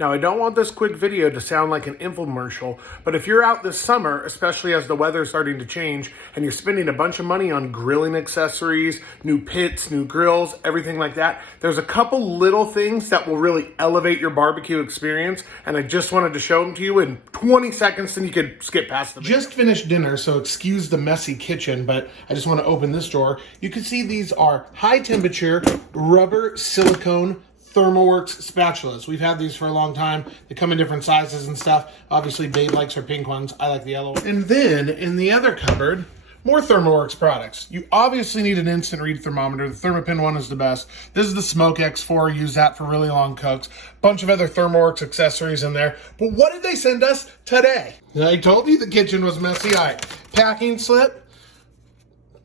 Now, I don't want this quick video to sound like an infomercial, but if you're out this summer, especially as the weather's starting to change, and you're spending a bunch of money on grilling accessories, new pits, new grills, everything like that, there's a couple little things that will really elevate your barbecue experience, and I just wanted to show them to you in 20 seconds, then you could skip past them. Just finished dinner, so excuse the messy kitchen, but I just want to open this drawer. You can see these are high temperature rubber silicone THERMOWORKS spatulas. We've had these for a long time. They come in different sizes and stuff. Obviously, Babe likes her pink ones. I like the yellow one. And then, in the other cupboard, more THERMOWORKS products. You obviously need an instant read thermometer. The ThermoPin one is the best. This is the Smoke X4. Use that for really long cooks. Bunch of other THERMOWORKS accessories in there. But what did they send us today? I told you the kitchen was messy. All right, packing slip,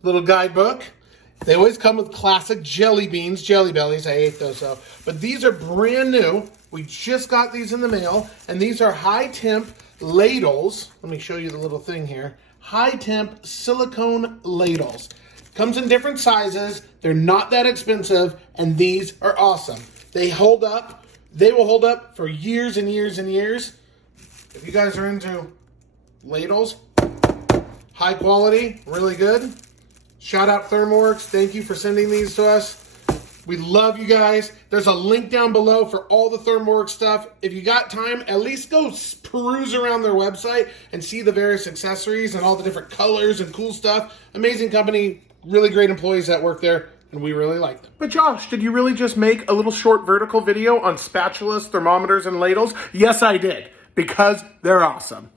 little guidebook. They always come with classic jelly beans, Jelly Bellies. I ate those though. But these are brand new. We just got these in the mail. And these are high temp ladles. Let me show you the little thing here. High temp silicone ladles. Comes in different sizes. They're not that expensive. And these are awesome. They hold up. They will hold up for years and years and years. If you guys are into ladles, high quality, really good. Shout out ThermoWorks. Thank you for sending these to us. We love you guys. There's a link down below for all the ThermoWorks stuff. If you got time, at least go peruse around their website and see the various accessories and all the different colors and cool stuff. Amazing company, really great employees that work there, and we really like them. But Josh, did you really just make a little short vertical video on spatulas, thermometers, and ladles? Yes, I did, because they're awesome.